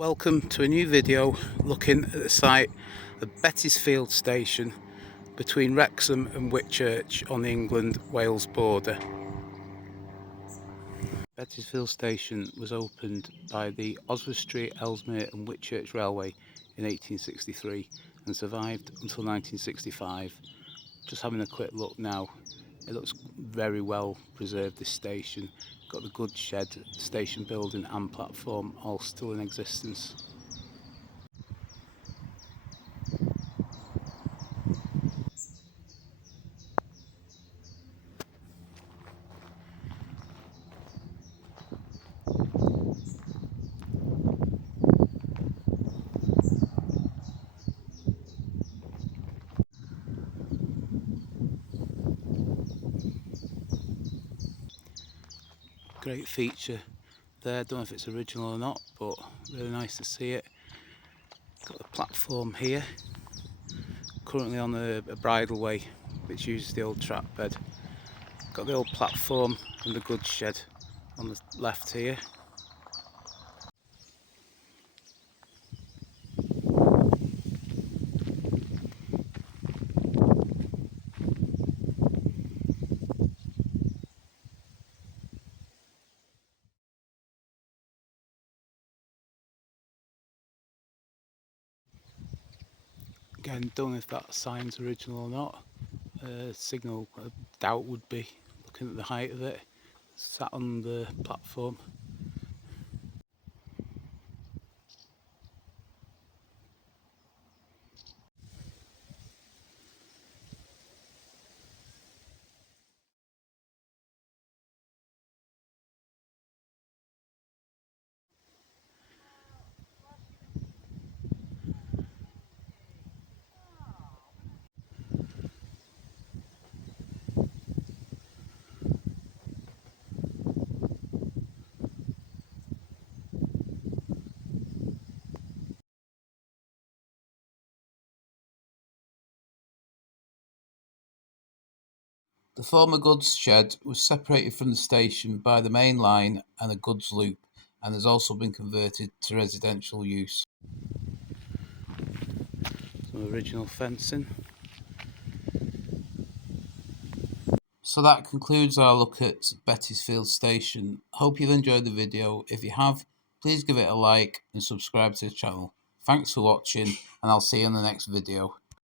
Welcome to a new video looking at the site of Bettisfield Station between Wrexham and Whitchurch on the England-Wales border. Bettisfield Station was opened by the Oswestry, Ellesmere and Whitchurch Railway in 1863 and survived until 1965. Just having a quick look now, it looks very well preserved, this station. Got the goods shed, station building and platform all still in existence. Great feature there, don't know if it's original or not, but really nice to see it. Got the platform here, currently on a bridleway which uses the old track bed. Got the old platform and the goods shed on the left here. Again, don't know if that sign's original or not. Signal, I doubt would be, looking at the height of it. Sat on the platform. The former goods shed was separated from the station by the main line and a goods loop, and has also been converted to residential use. Some original fencing. So that concludes our look at Bettisfield Station. Hope you've enjoyed the video. If you have, please give it a like and subscribe to the channel. Thanks for watching, and I'll see you in the next video.